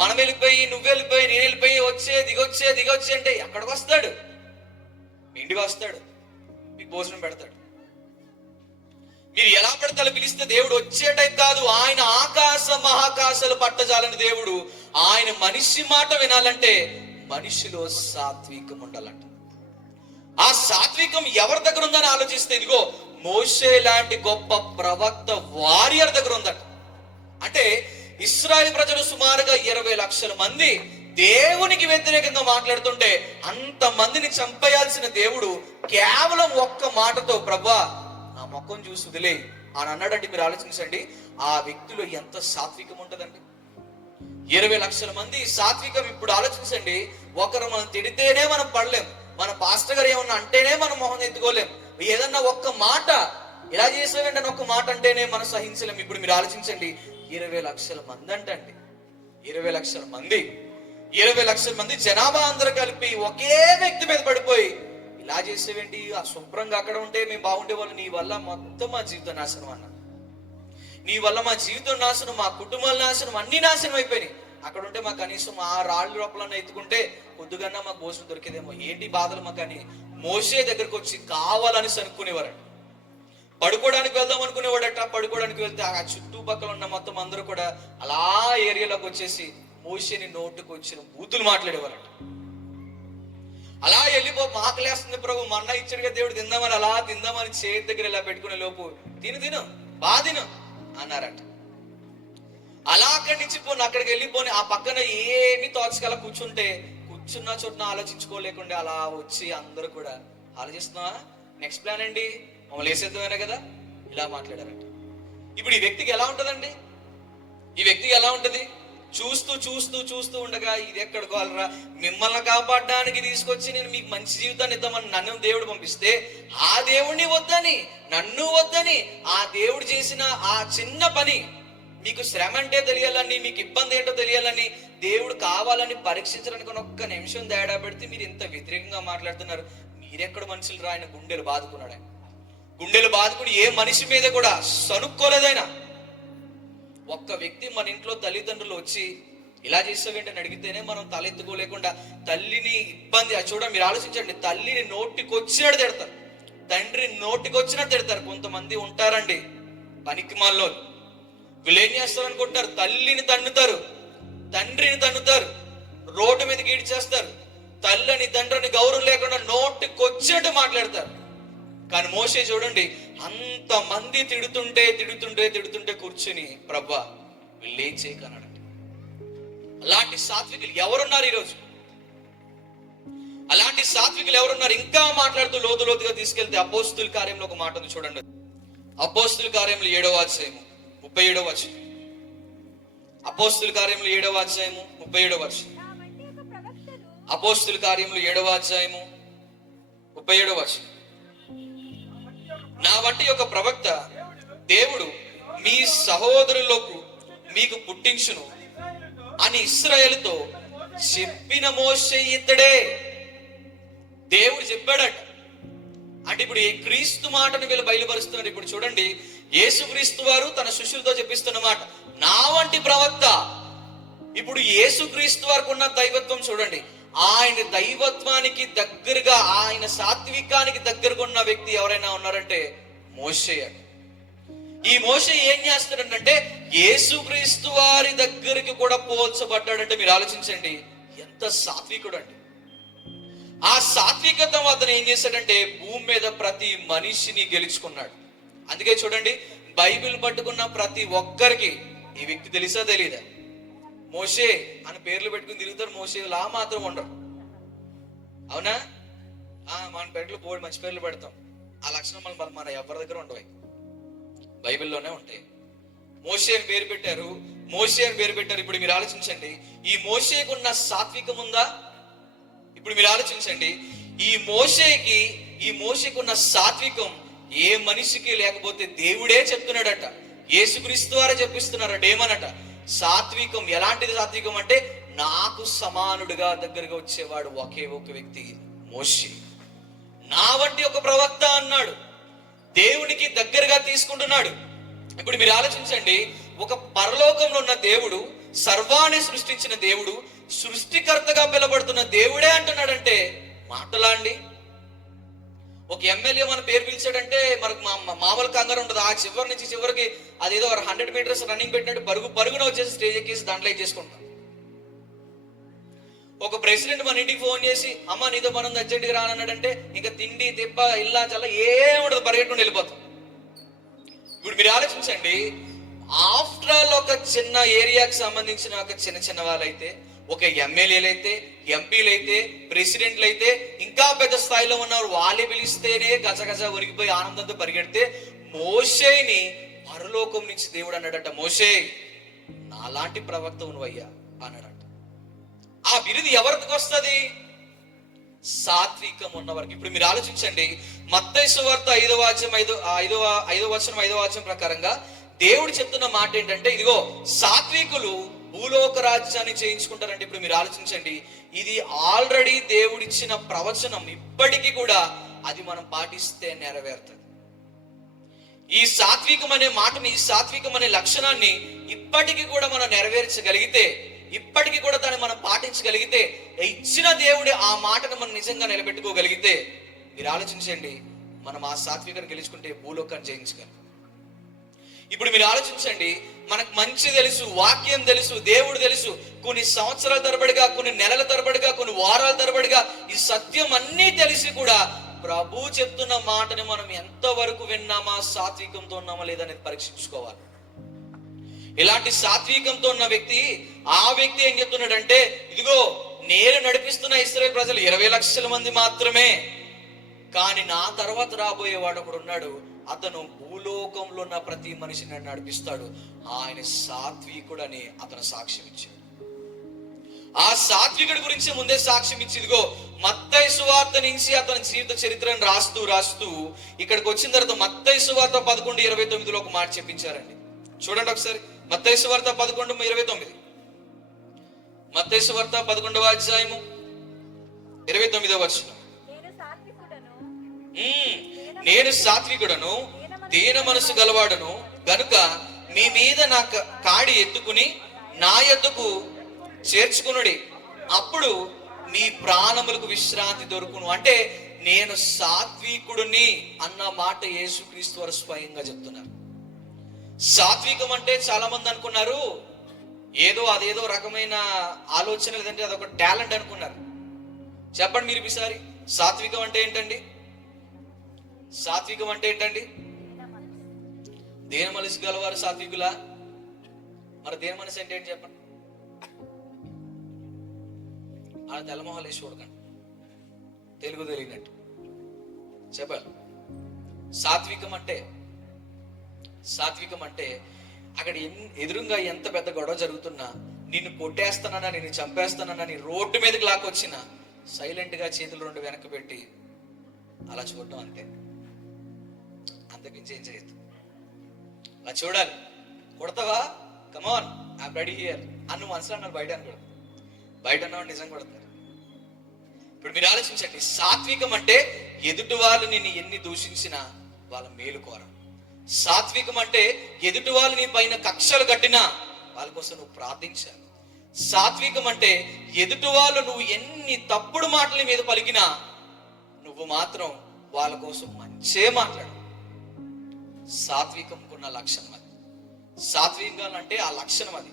మనం వెళ్ళిపోయి, నువ్వు వెళ్ళిపోయి, నేను వెళ్ళిపోయి, వచ్చే దిగొచ్చే అంటే ఎక్కడికి వస్తాడు? మీ ఇంటికి వస్తాడు, మీకు భోజనం పెడతాడు. మీరు ఎలా పడతాలో పిలిస్తే దేవుడు వచ్చే టైప్ కాదు. ఆయన ఆకాశ మహాకాశాలు పట్టజాలని దేవుడు. ఆయన మనిషి మాట వినాలంటే మనిషిలో సాత్వికం ఉండాలంట. ఆ సాత్వికం ఎవరి దగ్గర ఉందని ఆలోచిస్తే ఇదిగో మోషే లాంటి గొప్ప ప్రవక్త వారియర్ దగ్గర ఉందట. అంటే ఇశ్రాయేలు ప్రజలు సుమారుగా 20 లక్షల మంది దేవునికి వ్యతిరేకంగా మాట్లాడుతుంటే అంతమందిని చంపేయాల్సిన దేవుడు కేవలం ఒక్క మాటతో ప్రభా నా ముఖం చూసి వదిలే అని అన్నాడంటే మీరు ఆలోచించండి ఆ వ్యక్తిలో ఎంత సాత్వికం ఉంటుందండి. 20 లక్షల మంది సాత్వికం. ఇప్పుడు ఆలోచించండి, ఒకరు మనం తిడితేనే మనం పడలేం, మన పాస్టర్ గారు ఏమన్నా అంటేనే మనం మొహం ఎత్తుకోలేం, ఏదన్నా ఒక్క మాట ఇలా చేసేవండి అని ఒక్క మాట అంటేనే మనం సహించలేం. ఇప్పుడు మీరు ఆలోచించండి 20 లక్షల మంది అంటండి, 20 లక్షల మంది 20 లక్షల మంది జనాభా అందరూ కలిపి ఒకే వ్యక్తి మీద పడిపోయి ఇలా చేసేవేంటి, ఆ శుభ్రంగా అక్కడ ఉంటే మేము బాగుండే వాళ్ళు, నీ వల్ల మొత్తం మా జీవితం నాశనం అన్న, నీ వల్ల మా జీవితం నాశనం, మా కుటుంబాల నాశనం, అన్ని నాశనం అయిపోయినాయి. అక్కడ ఉంటే మాకు కనీసం ఆ రాళ్ళు రొప్పలన్నా ఎత్తుకుంటే కొద్దిగా మాకు భోజనం దొరికేదేమో, ఏంటి బాధలు మాకు అని మోషే దగ్గరకు వచ్చి కావాలని అనుకునేవారట. పడుకోవడానికి వెళ్దాం అనుకునేవాడట. పడుకోవడానికి వెళ్తే ఆ చుట్టుపక్కల ఉన్న మొత్తం అందరూ కూడా అలా ఏరియాలోకి వచ్చేసి మోషేని నోటుకు వచ్చిన బూతులు మాట్లాడేవారట. అలా వెళ్ళిపో, మాకలేస్తుంది ప్రభు, మన్న ఇచ్చాడుగా దేవుడు, తిందామని అలా తిందామని చేతి దగ్గర ఇలా పెట్టుకునే లోపు తిను బాధిను అన్నారట. అలా అక్కడి నుంచి పోను, అక్కడికి వెళ్ళిపోని ఆ పక్కన ఏమి తోచగల కూర్చున్న చోటున ఆలోచించుకోలేకుండా అలా వచ్చి అందరూ కూడా ఆలోచిస్తున్నావా, నెక్స్ట్ ప్లాన్ అండి, మమ్మల్ని వేసేద్దామనే కదా, ఇలా మాట్లాడారట. ఇప్పుడు ఈ వ్యక్తికి ఎలా ఉంటుందండి? ఈ వ్యక్తికి ఎలా ఉంటుంది? చూస్తూ ఉండగా ఇది ఎక్కడికో వాళ్ళరా, మిమ్మల్ని కాపాడడానికి తీసుకొచ్చి నేను మీకు మంచి జీవితాన్ని ఇద్దామని నన్ను దేవుడు పంపిస్తే ఆ దేవుడిని వద్దని, నన్ను వద్దని, ఆ దేవుడు చేసిన ఆ చిన్న పని, మీకు శ్రమ అంటే తెలియాలని, మీకు ఇబ్బంది ఏంటో తెలియాలని, దేవుడు కావాలని పరీక్షించడానికి ఒక్క నిమిషం తేడా పెడితే మీరు ఇంత వ్యతిరేకంగా మాట్లాడుతున్నారు. మీరెక్కడ మనుషులు రా? ఆయన గుండెలు బాదుకున్నాడు. ఆయన గుండెలు బాదుకుని ఏ మనిషి మీద కూడా సనుక్కోలేదైనా. ఒక్క వ్యక్తి మన ఇంట్లో తల్లిదండ్రులు వచ్చి ఇలా చేసావేంటని అడిగితేనే మనం తలెత్తుకోలేకుండా తల్లిని ఇబ్బంది, చూడండి మీరు ఆలోచించండి, తల్లిని నోటికొచ్చినట్టు తిడతారు, తండ్రిని నోటికొచ్చినట్టు తిడతారు. కొంతమంది ఉంటారండి పనికి మాల్లో, వీళ్ళు ఏం చేస్తారు అనుకుంటారు, తల్లిని తన్నుతారు, తండ్రిని తన్నుతారు, రోడ్డు మీద గీడ్చేస్తారు, తల్లిని తండ్రిని గౌరవం లేకుండా నోటికొచ్చినట్టు మాట్లాడతారు. కానీ మోషే చూడండి, అంతమంది తిడుతుంటే కూర్చుని ప్రభా వీళ్ళేం చేయకన్నాడు. అలాంటి సాత్వికులు ఎవరున్నారు ఈరోజు? అలాంటి సాత్వికులు ఎవరున్నారు? ఇంకా మాట్లాడుతూ లోతుగా తీసుకెళ్తే అపోస్తుల కార్యంలో ఒక మాట ఉంది చూడండి. అపోస్తుల కార్యంలో 7వ అధ్యాయము 37వ వచనం. అపోస్తుల కార్యంలో 7వ అధ్యాయము 37వ వచనం. అపోస్తుల కార్యంలో 7వ అధ్యాయము 37వ వచనం. నా వంటి ఒక ప్రవక్త దేవుడు మీ సహోదరులకు మీకు పుట్టించును అని ఇశ్రాయేలుతో చెప్పిన మోషే ఇతడే. దేవుడు చెప్పాడట. అంటే ఇప్పుడు ఈ క్రీస్తు మాటను వీళ్ళు బయలుపరుస్తున్నారు. ఇప్పుడు చూడండి, యేసుక్రీస్తు వారు తన శిష్యులతో చెప్పిస్తున్న మాట, నా వంటి ప్రవక్త. ఇప్పుడు యేసుక్రీస్తు వారికి ఉన్న దైవత్వం చూడండి, ఆయన దైవత్వానికి దగ్గరగా, ఆయన సాత్వికానికి దగ్గరగా ఉన్న వ్యక్తి ఎవరైనా ఉన్నారంటే మోషే. ఈ మోషే ఏం చేస్తాడంటే యేసుక్రీస్తు వారి దగ్గరికి కూడా పోల్చబడ్డాడంటే మీరు ఆలోచించండి ఎంత సాత్వికుడు అండి. ఆ సాత్వికత అతను ఏం చేశాడంటే భూమి మీద ప్రతి మనిషిని గెలుచుకున్నాడు. అందుకే చూడండి, బైబిల్ పట్టుకున్న ప్రతి ఒక్కరికి ఈ వ్యక్తి తెలుసా తెలీదా? మోషే అని పేర్లు పెట్టుకుని తిరుగుతారు, మోషేలా మాత్రం ఉండరు. అవునా? మన పేర్లు బోర్డు మంచి పేర్లు పెడతాం, ఆ లక్షణం మన ఎవరి దగ్గర ఉండవు, బైబిల్లోనే ఉంటాయి. మోషే అని పేరు పెట్టారు, ఇప్పుడు మీరు ఆలోచించండి, ఈ మోషేకున్న సాత్వికం ఉందా? ఇప్పుడు మీరు ఆలోచించండి, ఈ మోషేకున్న సాత్వికం ఏ మనిషికి లేకపోతే దేవుడే చెప్తున్నాడట, యేసుక్రీస్తు వారే చెప్పిస్తున్నారట. ఏమనట? సాత్వికం ఎలాంటిది? సాత్వికం అంటే నాకు సమానుడిగా దగ్గరగా వచ్చేవాడు ఒకే ఒక వ్యక్తి, మోషే. నా వంటి ఒక ప్రవక్త అన్నాడు, దేవునికి దగ్గరగా తీసుకుంటున్నాడు. ఇప్పుడు మీరు ఆలోచించండి, ఒక పరలోకంలో ఉన్న దేవుడు, సర్వాన్ని సృష్టించిన దేవుడు, సృష్టికర్తగా పిలబడుతున్న దేవుడే అంటున్నాడంటే మాటలా అండి? ఒక ఎమ్మెల్యే మన పేరు పిలిచాడంటే మనకు మామూలు కంగారు ఉంటుంది. ఆ చివరి నుంచి చివరికి అదేదో 100 మీటర్స్ రన్నింగ్ పెట్టినట్టు పరుగున వచ్చేసి స్టేజ్ ఎక్కేసి దాంట్లో చేసుకుంటాం. ఒక ప్రెసిడెంట్ మన ఇంటికి ఫోన్ చేసి అమ్మ నీతో మనం అర్జెంట్గా రానన్నాడంటే ఇంకా తిండి తిప్ప ఇల్లా చల్ల ఏముండదు, పరిగెట్టుకుని వెళ్ళిపోతాం. ఇప్పుడు మీరు ఆలోచించండి, ఆఫ్టర్ ఆల్ ఒక చిన్న ఏరియాకి సంబంధించిన ఒక చిన్న వాళ్ళైతే, ఒక ఎమ్మెల్యేలైతే, ఎంపీలైతే, ప్రెసిడెంట్లు అయితే, ఇంకా పెద్ద స్థాయిలో ఉన్నవారు వాళ్ళే పిలిస్తేనే గజగజ ఒరిగిపోయి ఆనందంతో పరిగెడితే, మోషేని పరలోకం నుంచి దేవుడు అన్నాడట, మోషే నాలాంటి ప్రవక్త నువ్వయ్యా అన్నాడట. ఆ బిరుదు ఎవరికి వస్తుంది? సాత్వికం ఉన్నవారికి. ఇప్పుడు మీరు ఆలోచించండి, మత్తయి సువార్త 5వ వచనం ప్రకారంగా దేవుడు చెప్తున్న మాట ఏంటంటే, ఇదిగో సాత్వికులు భూలోక రాజ్యాన్ని చేయించుకుంటారంటే. ఇప్పుడు మీరు ఆలోచించండి, ఇది ఆల్రెడీ దేవుడిచ్చిన ప్రవచనం. ఇప్పటికీ కూడా అది మనం పాటిస్తే నెరవేరుతుంది. ఈ సాత్వికం అనే మాటని, ఈ సాత్వికం అనే లక్షణాన్ని ఇప్పటికీ కూడా మనం నెరవేర్చగలిగితే, ఇప్పటికీ కూడా దాన్ని మనం పాటించగలిగితే, ఇచ్చిన దేవుడి ఆ మాటను మనం నిజంగా నిలబెట్టుకోగలిగితే, మీరు ఆలోచించండి, మనం ఆ సాత్వికను గెలుచుకుంటే భూలోకాన్ని జయించగలం. ఇప్పుడు మీరు ఆలోచించండి, మనకు మంచి తెలుసు, వాక్యం తెలుసు, దేవుడు తెలుసు, కొన్ని సంవత్సరాల తరబడిగా, కొన్ని నెలల తరబడిగా, కొన్ని వారాల తరబడిగా ఈ సత్యం అన్నీ తెలిసి కూడా ప్రభు చెప్తున్న మాటని మనం ఎంతవరకు విన్నామా, సాత్వికంతో ఉన్నామా లేదనేది పరీక్షించుకోవాలి. ఇలాంటి సాత్వికంతో ఉన్న వ్యక్తి, ఆ వ్యక్తి ఏం చెప్తున్నాడంటే, ఇదిగో నేను నడిపిస్తున్న ఇశ్రాయేలు ప్రజలు 20 లక్షల మంది మాత్రమే, కానీ నా తర్వాత రాబోయేవాడు ఒకడు ఉన్నాడు, అతను భూలోకంలో ఉన్న ప్రతి మనిషిని నడిపిస్తాడు, ఆయన సాత్వికుడు అని అతను సాక్ష్యం ఇచ్చాడు. ఆ సాత్వికుడి గురించి ముందే సాక్ష్యం ఇచ్చి, ఇదిగో మత్తయి సువార్త నుంచి అతని జీవిత చరిత్రను రాస్తూ ఇక్కడికి వచ్చిన తర్వాత మత్తయి సువార్త 11:29 ఒక మాట చెప్పించారండి. చూడండి ఒకసారి, మత్తయి సువార్త 11:29. మత్తయి సువార్త 11వ అధ్యాయము 29వ వచనం. నేను సాత్వికుడను, దీన మనసు గలవాడను గనుక మీ మీద నా కాడి ఎత్తుకుని నా యొద్దకు చేర్చుకునుడి, అప్పుడు మీ ప్రాణములకు విశ్రాంతి దొరుకును. అంటే నేను సాత్వికుడిని అన్న మాట యేసుక్రీస్తు వారు స్వయంగా చెప్తున్నారు. సాత్వికం అంటే చాలా మంది అనుకున్నారు అదేదో రకమైన ఆలోచన, లేదంటే అదొక టాలెంట్ అనుకున్నారు. చెప్పండి మీరు ఈసారి, సాత్వికం అంటే ఏంటండి? సాత్వికం అంటే ఏంటండి? దేన మనసు గలవారు సాత్వికులా? మరి దేన మనసు అంటే ఏంటి చెప్పండి? ఆ తెల్లమొహాలు వేసి చూడకండి, తెలుగు తెలియనట్టు చెప్పాలి. సాత్వికం అంటే అక్కడ ఎదురుగా ఎంత పెద్ద గొడవ జరుగుతున్నా, నిన్ను కొట్టేస్తానన్నా, నిన్ను చంపేస్తానన్నా, నీ రోడ్డు మీదకి లాక్కొచ్చినా సైలెంట్ గా చేతులు 2 వెనక్కి పెట్టి అలా చూడటం, అంతకించి ఏం చేయొద్దు. అలా చూడాలి. కొడతావా? కమాన్ ఐమ్ రెడీ హియర్ అన్ను మనసులో అన్నారు, బయట అనకూడదు. బయట అన్నవాడు నిజం కొడతారు. ఇప్పుడు మీరు ఆలోచించండి, సాత్వికం అంటే ఎదుటి వాళ్ళు నిన్ను ఎన్ని దూషించినా వాళ్ళ మేలు కోరం. సాత్వికం అంటే ఎదుటి వాళ్ళు నీ పైన కక్షలు కట్టినా వాళ్ళ కోసం నువ్వు ప్రార్థించాలి. సాత్వికం అంటే ఎదుటి వాళ్ళు నువ్వు ఎన్ని తప్పుడు మాటల మీద పలికినా నువ్వు మాత్రం వాళ్ళ కోసం మంచే మాట్లాడు. సాత్వికంకున్న లక్షణం అది. సాత్వికం అంటే ఆ లక్షణం అది.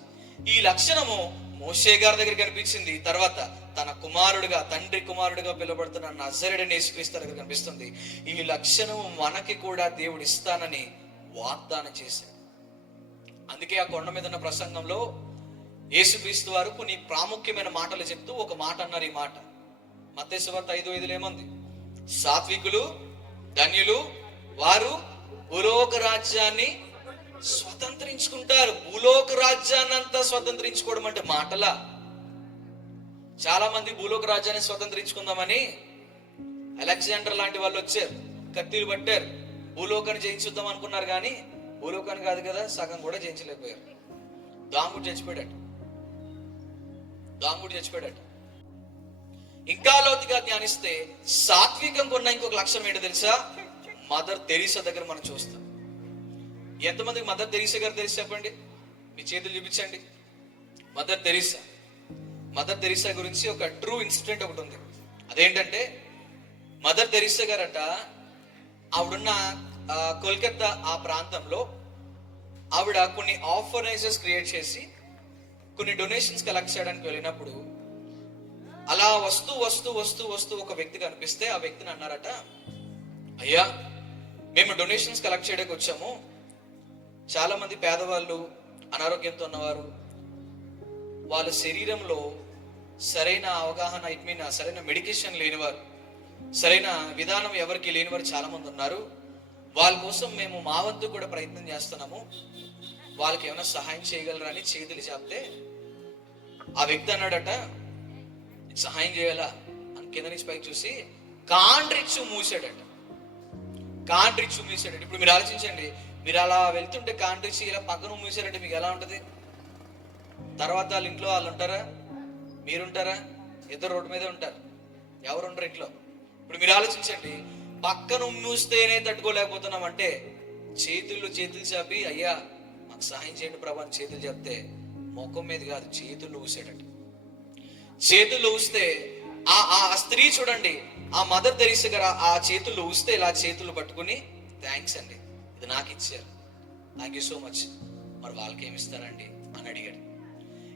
ఈ లక్షణము మోషే గారి దగ్గర కనిపించింది. తర్వాత తన కుమారుడుగా, తండ్రి కుమారుడుగా పిలువబడుతున్న నజరేయుడైన యేసుక్రీస్తు దగ్గర కనిపిస్తుంది. ఈ లక్షణము మనకి కూడా దేవుడు ఇస్తానని వాగ్దానం చేశాడు. అందుకే ఆ కొండ మీద ఉన్న ప్రసంగంలో యేసుక్రీస్తు వారు కొన్ని ప్రాముఖ్యమైన మాటలు చెప్తూ ఒక మాట అన్నారు. ఈ మాట మత్తయి సువార్త 5:5 ఏమంది? సాత్వికులు ధన్యులు, వారు భూలోక రాజ్యాన్ని స్వతంత్రించుకుంటారు. భూలోక రాజ్యాన్ని అంతా స్వతంత్రించుకోవడం అంటే మాటలా? చాలా మంది భూలోక రాజ్యాన్ని స్వతంత్రించుకుందామని అలెగ్జాండర్ లాంటి వాళ్ళు వచ్చారు, కత్తిలు పట్టారు, భూలోకాన్ని జయించుద్దాం అనుకున్నారు. కానీ భూలోకాన్ని కాదు కదా, సగం కూడా జయించలేకపోయారు. దాంగుడు చచ్చిపోయాడట. ఇంకా లోతుగా ధ్యానిస్తే సాత్వికంగా ఉన్న ఇంకొక లక్ష్యం ఏంటో తెలుసా? మదర్ తెరీసా దగ్గర మనం చూస్తాం. ఎంతమందికి మదర్ తెరీసా గారు తెలిసి చెప్పండి, మీ చేతులు చూపించండి. మదర్ తెరీసా గురించి ఒక ట్రూ ఇన్సిడెంట్ ఒకటి ఉంది. అదేంటంటే, మదర్ తెరీసా గారట ఆవిడున్న కోల్కత్తా ఆ ప్రాంతంలో ఆవిడ కొన్ని ఆర్ఫనైజెస్ క్రియేట్ చేసి కొన్ని డొనేషన్స్ కలెక్ట్ చేయడానికి వెళ్ళినప్పుడు అలా వస్తూ ఒక వ్యక్తి కనిపిస్తే ఆ వ్యక్తిని అన్నారట, అయ్యా మేము డొనేషన్స్ కలెక్ట్ చేయడానికి వచ్చాము, చాలా మంది పేదవాళ్ళు, అనారోగ్యంతో ఉన్నవారు, వాళ్ళ శరీరంలో సరైన అవగాహన, సరైన మెడికేషన్ లేనివారు, సరైన విధానం ఎవరికి లేనివారు చాలా మంది ఉన్నారు. వాళ్ళ కోసం మేము మా వంతు కూడా ప్రయత్నం చేస్తున్నాము, వాళ్ళకి ఏమైనా సహాయం చేయగలరా అని చేతులు చెప్తే ఆ వ్యక్తి అన్నాడట, సహాయం చేయాలా అని కింద నుంచి పైకి చూసి కాండ్రిచ్చు మూసాడట. ఇప్పుడు మీరు ఆలోచించండి, మీరు అలా వెళ్తుంటే కాండ్రిచ్చి ఇలా పక్కన మూసారంటే మీకు ఎలా ఉంటది? తర్వాత వాళ్ళ ఇంట్లో వాళ్ళు ఉంటారా? మీరుంటారా? ఇద్దరు రోడ్డు మీదే ఉంటారు, ఎవరు ఉండరు ఇంట్లో. ఇప్పుడు మీరు ఆలోచించండి, పక్కన మూస్తేనే తట్టుకోలేకపోతున్నాం అంటే చేతులు చాపి అయ్యా మాకు సహాయం చేయండి ప్రభా అని చేతులు చెప్తే ముఖం మీద కాదు చేతుల్లో ఊసాడట. చేతుల్లో ఊస్తే ఆ స్త్రీ చూడండి, ఆ మదర్ తెరీసా గారు ఆ చేతుల్లో ఊస్తే ఇలా చేతులు పట్టుకుని థ్యాంక్స్ అండి, ఇది నాకు ఇచ్చారు, థ్యాంక్ యూ సో మచ్, మరి వాళ్ళకి ఏమి ఇస్తారండి అని అడిగాడు.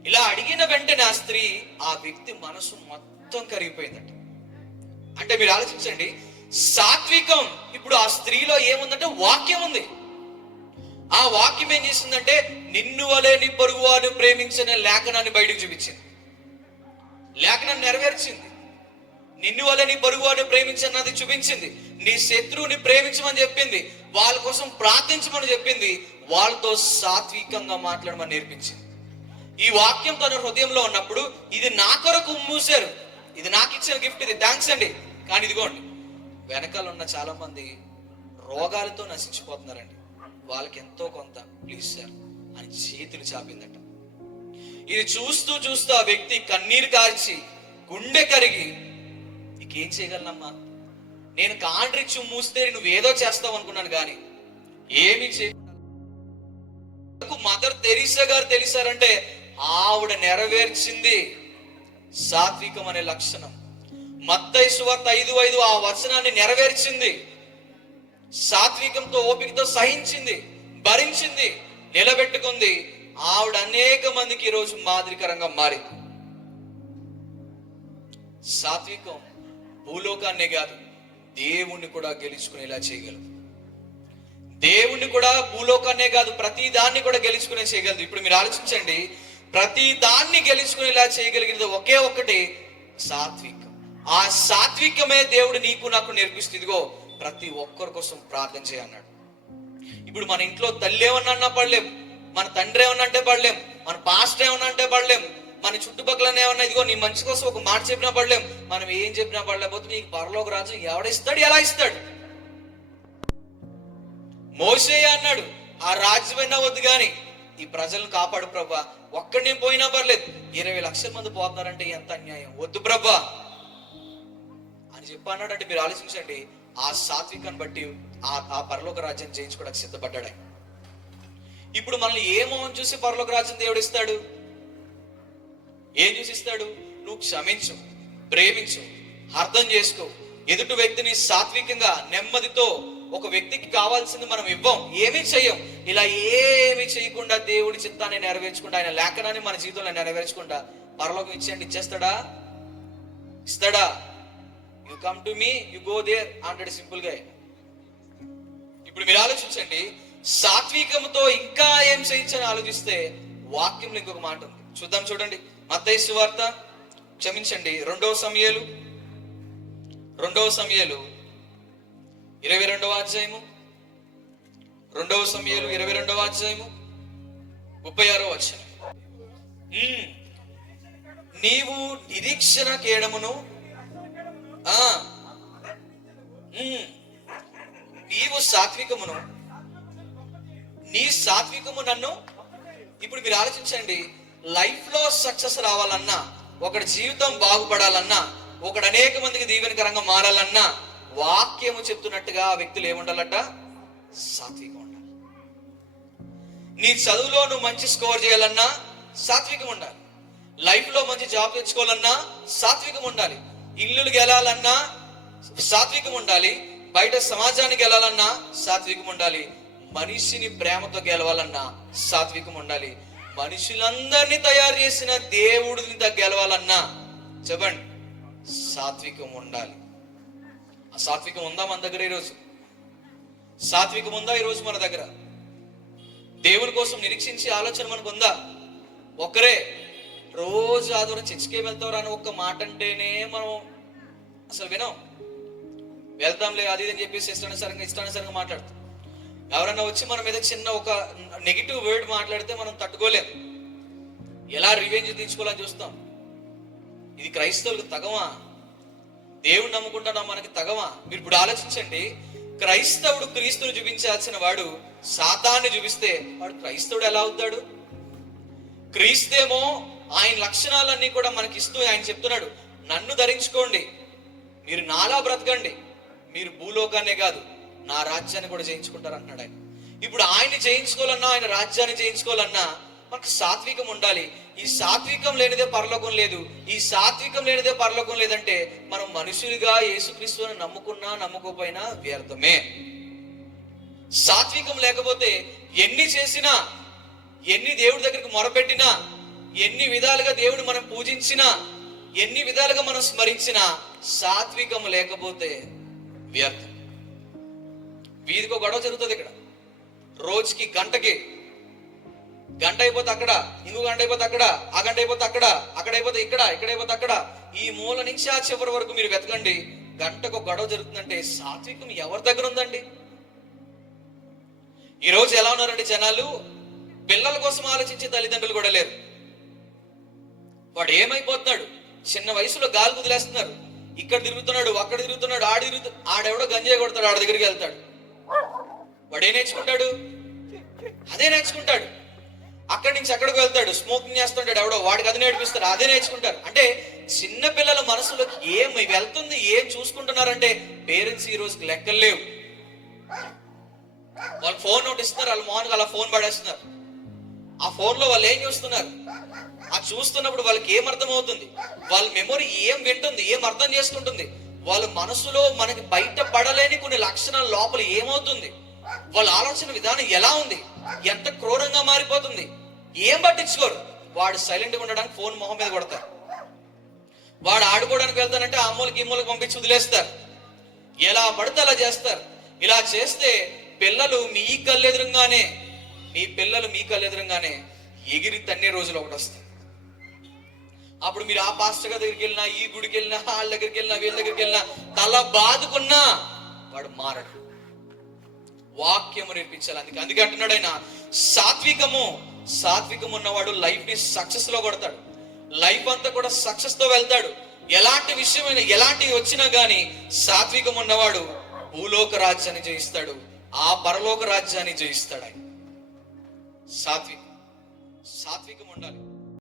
ఇలా అడిగిన వెంటనే ఆ స్త్రీ, ఆ వ్యక్తి మనసు మొత్తం కరిగిపోయిందట. అంటే మీరు ఆలోచించండి, సాత్వికం ఇప్పుడు ఆ స్త్రీలో ఏముందంటే వాక్యం ఉంది. ఆ వాక్యం ఏం చేసిందంటే నిన్ను వలె నీ పొరుగువాడు ప్రేమించిన లేఖనాన్ని బయటకు చూపించింది, లేఖనాన్ని నెరవేర్చింది. నిన్ను వలె నీ పొరుగువాడు ప్రేమించినది చూపించింది, నీ శత్రువుని ప్రేమించమని చెప్పింది, వాళ్ళ కోసం ప్రార్థించమని చెప్పింది, వాళ్ళతో సాత్వికంగా మాట్లాడమని నేర్పించింది. ఈ వాక్యం తన హృదయంలో ఉన్నప్పుడు ఇది నా కొరకు మూసారు, ఇది నాకు ఇచ్చిన గిఫ్ట్, ఇది థ్యాంక్స్ అండి. కానీ ఇదిగోండి, వెనకాల ఉన్న చాలా మంది రోగాలతో నశించిపోతున్నారండి, వాళ్ళకి ఎంతో కొంత ప్లీజ్ సార్ అని చేతులు చాపిందట. ఇది చూస్తూ ఆ వ్యక్తి కన్నీరు కార్చి గుండె కరిగి, నీకేం చేయగలనమ్మా, నేను కాండ్రిచ్చు మూస్తే నువ్వేదో చేస్తావు అనుకున్నాను కానీ ఏమి చేయకు. మదర్ తెరీసా గారు తెలిసారంటే ఆవిడ నెరవేర్చింది సాత్వికం అనే లక్షణం. మత్తయి సువార్త 5:5 ఆ వచనాన్ని నెరవేర్చింది. సాత్వికంతో, ఓపికతో సహించింది, భరించింది, నిలబెట్టుకుంది. ఆవిడ అనేక మందికి ఈరోజు మాదిరికరంగా మారింది. సాత్వికం భూలోకాన్నే కాదు, దేవుణ్ణి కూడా గెలుచుకునేలా చేయగలదు. దేవుణ్ణి కూడా, భూలోకాన్నే కాదు, ప్రతి దాన్ని కూడా గెలుచుకునే చేయగలదు. ఇప్పుడు మీరు ఆలోచించండి, ప్రతి దాన్ని గెలుచుకునేలా చేయగలిగినది ఒకే ఒక్కటి సాత్వికం. ఆ సాత్వికమే దేవుడు నీకు నాకు నేర్పిస్తుంది. ఇదిగో ప్రతి ఒక్కరి కోసం ప్రార్థన చేయన్నాడు. ఇప్పుడు మన ఇంట్లో తల్లి ఏమన్నా పడలేం, మన తండ్రి ఏమన్నా అంటే పడలేం, మన పాస్టర్ ఏమన్నా అంటే పడలేం, మన చుట్టుపక్కల ఏమన్నా ఇదిగో నీ మంచి కోసం ఒక మాట చెప్పినా పడలేం, మనం ఏం చెప్పినా పడలేకపోతే నీకు పరలోక రాజు ఎవడిస్తాడు, ఎలా ఇస్తాడు? మోషే అన్నాడు, ఆ రాజ్యమైనా వద్దు కానీ ఈ ప్రజలను కాపాడు ప్రభా, ఒక్కడిని పోయినా పర్లేదు, 20 లక్షల మంది పోతున్నారంటే ఎంత అన్యాయం, వద్దు ప్రభా అని చెప్పి అన్నాడు. అంటే మీరు ఆలోచించండి, ఆ సాత్వికాన్ని బట్టి ఆ పరలోక రాజ్యం జయించుకోవడానికి సిద్ధపడ్డాడు. ఇప్పుడు మనల్ని ఏ మొహం చూసి పరలోక రాజ్యం దేవుడు ఇస్తాడు? ఏం చూసి ఇస్తాడు? నువ్వు క్షమించు, ప్రేమించు, అర్థం చేసుకో, ఎదుటి వ్యక్తిని సాత్వికంగా నెమ్మదితో. ఒక వ్యక్తికి కావాల్సింది మనం ఇవ్వం, ఏమీ చెయ్యం. ఇలా ఏమి చేయకుండా దేవుడి చిత్తాన్ని నెరవేర్చుకుంటా, ఆయన లేఖనాన్ని మన జీవితంలో నెరవేర్చుకుంటా పరలోకం ఇచ్చేస్తాడా? ఇస్తాడా? You come to me, you go there అంటాడు సింపుల్ గా. ఇప్పుడు మీరు ఆలోచించండి, సాత్వికంతో ఇంకా ఏం చేయించని ఆలోచిస్తే వాక్యంలో ఇంకొక మాట ఉంది, చూద్దాం. చూడండి, మత్తయి సువార్త, క్షమించండి, 2వ సమూయేలు 22వ అధ్యాయము, 2వ సమూయేలు 22వ అధ్యాయము 36వ వచనం. నీవు నిరీక్షణ కేడమును, నీవు సాత్వికమును, నీ సాత్వికము నన్ను ఇప్పుడు మీరు ఆలోచించండి, లైఫ్ లో సక్సెస్ రావాలన్నా, ఒకటి జీవితం బాగుపడాలన్నా, ఒకడు అనేక మందికి దీవెనకరంగా మారాలన్నా, వాక్యము చెప్తున్నట్టుగా ఆ వ్యక్తులు ఏముండాలట? సాత్వికం ఉండాలి. నీ చదువులో నువ్వు మంచి స్కోర్ చేయాలన్నా సాత్వికం ఉండాలి. లైఫ్ లో మంచి జాబ్ తెచ్చుకోవాలన్నా సాత్వికం ఉండాలి. ఇల్లులు గెలాలన్నా సాత్వికం ఉండాలి. బయట సమాజానికి గెలాలన్నా సాత్వికం ఉండాలి. మనిషిని ప్రేమతో గెలవాలన్నా సాత్వికం ఉండాలి. మనుషులందరినీ తయారు చేసిన దేవుడిని గెలవాలన్నా చెప్పండి, సాత్వికం ఉండాలి. ఆ సాత్వికం ఉందా మన దగ్గర? ఈరోజు సాత్వికం ఉందా? ఈరోజు మన దగ్గర దేవుని కోసం నిరీక్షించే ఆలోచన మనకు ఉందా? ఒకరే రోజు ఆదివారం చర్చికే వెళ్తారు అని ఒక్క మాట అంటేనే మనం అసలు వినం. వెళ్తాంలే అది అని చెప్పేసి ఇష్టానుసారంగా మాట్లాడుతాం. ఎవరన్నా వచ్చి మన మీద చిన్న ఒక నెగిటివ్ వర్డ్ మాట్లాడితే మనం తట్టుకోలేం. ఎలా రివెంజ్ తీర్చుకోవాలని చూస్తాం. ఇది క్రైస్తవులకు తగవా? దేవుడు నమ్ముకుంటున్నా మనకి తగవా? మీరు ఇప్పుడు ఆలోచించండి, క్రైస్తవుడు క్రీస్తుని చూపించాల్సిన వాడు సాతాన్ని చూపిస్తే వాడు క్రైస్తవుడు ఎలా అవుతాడు? క్రీస్తేమో ఆయన లక్షణాలన్నీ కూడా మనకి ఇస్తూ ఆయన చెప్తున్నాడు, నన్ను ధరించుకోండి, మీరు నాలా బ్రతకండి, మీరు భూలోకాన్నే కాదు నా రాజ్యాన్ని కూడా జయించుకుంటారు అంటున్నాడు ఆయన. ఇప్పుడు ఆయన్ని జయించుకోవాలన్నా, ఆయన రాజ్యాన్ని జయించుకోవాలన్నా మనకు సాత్వికం ఉండాలి. ఈ సాత్వికం లేనిదే పరలోకం లేదు. ఈ సాత్వికం లేనిదే పరలోకం లేదంటే మనం మనుషులుగా యేసుక్రీస్తుని నమ్ముకున్నా నమ్ముకోపోయినా వ్యర్థమే. సాత్వికం లేకపోతే ఎన్ని చేసినా, ఎన్ని దేవుడి దగ్గరికి మొరపెట్టినా, ఎన్ని విధాలుగా దేవుడు మనం పూజించినా, ఎన్ని విధాలుగా మనం స్మరించినా సాత్వికం లేకపోతే వ్యర్థం. వీధికో గొడవ జరుగుతుంది. ఇక్కడ రోజుకి గంట అయిపోతే అక్కడ, ఇంకో గంట అయిపోతే అక్కడ, ఆ గంట అయిపోతే అక్కడ, అక్కడ అయిపోతే ఇక్కడ, ఇక్కడ అయిపోతే అక్కడ, ఈ మూల నుంచి ఆ చివరి వరకు మీరు వెతకండి, గంటకు గొడవ జరుగుతుందంటే సాత్వికం ఎవరి దగ్గర ఉందండి? ఈరోజు ఎలా ఉన్నారండి జనాలు? పిల్లల కోసం ఆలోచించే తల్లిదండ్రులు కూడా లేరు. వాడు ఏమైపోతున్నాడు? చిన్న వయసులో గాలి కుదిలేస్తున్నారు. ఇక్కడ తిరుగుతున్నాడు, అక్కడ తిరుగుతున్నాడు, ఆడెవడో గంజాయి కొడతాడు, ఆడ దగ్గరికి వెళ్తాడు. వాడు ఏం నేర్చుకుంటాడు? అదే నేర్చుకుంటాడు. అక్కడి నుంచి అక్కడికి వెళ్తాడు, స్మోకింగ్ చేస్తుంటాడు ఎవడో, వాడికి అది నేర్పిస్తాడు, అదే నేర్చుకుంటారు. అంటే చిన్న పిల్లల మనసులోకి ఏం వెళ్తుంది, ఏం చూసుకుంటున్నారంటే పేరెంట్స్ ఈ రోజుకి లెక్కలు లేవు. వాళ్ళు ఫోన్ ఒకటి ఇస్తున్నారు, వాళ్ళు మార్నింగ్ అలా ఫోన్ పడేస్తున్నారు. ఆ ఫోన్ లో వాళ్ళు ఏం చూస్తున్నారు? ఆ చూస్తున్నప్పుడు వాళ్ళకి ఏం అర్థం అవుతుంది? వాళ్ళ మెమొరీ ఏం వింటుంది, ఏం అర్థం చేసుకుంటుంది? వాళ్ళ మనసులో మనకి బయట పడలేని కొన్ని లక్షణాల లోపల ఏమవుతుంది? వాళ్ళ ఆలోచన విధానం ఎలా ఉంది? ఎంత క్రూరంగా మారిపోతుంది? ఏం పట్టించుకోరు. వాడు సైలెంట్ గా ఉండడానికి ఫోన్ మొహం మీద కొడతారు. వాడు ఆడుకోవడానికి వెళ్తానంటే ఆ మూలకి ఈ మూలకి పంపించి వదిలేస్తారు. ఎలా పడితే అలా చేస్తారు. ఇలా చేస్తే పిల్లలు మీ కళ్ళెదురుగానే ఎగిరి తన్నే రోజులు ఒకటి వస్తాయి. అప్పుడు మీరు ఆ పాస్టర్ గారి దగ్గరికి వెళ్ళినా, ఈ గుడికి వెళ్ళినా, వాళ్ళ దగ్గరికి వెళ్ళినా, వీళ్ళ దగ్గరికి వెళ్ళినా, తల బాదుకున్నా వాడు మారడు. వాక్యము నేర్పించాలి. అందుకే అంటున్నాడు ఆయన, సాత్వికం ఉన్నవాడు లైఫ్ ని సక్సెస్ లో కొడతాడు. లైఫ్ అంతా కూడా సక్సెస్ తో వెళ్తాడు. ఎలాంటి విషయమైనా, ఎలాంటివి వచ్చినా గానీ సాత్వికం ఉన్నవాడు భూలోక రాజ్యాన్ని జయిస్తాడు, ఆ పరలోక రాజ్యాన్ని జయిస్తాడు. ఆయన సాత్వికం ఉండాలి.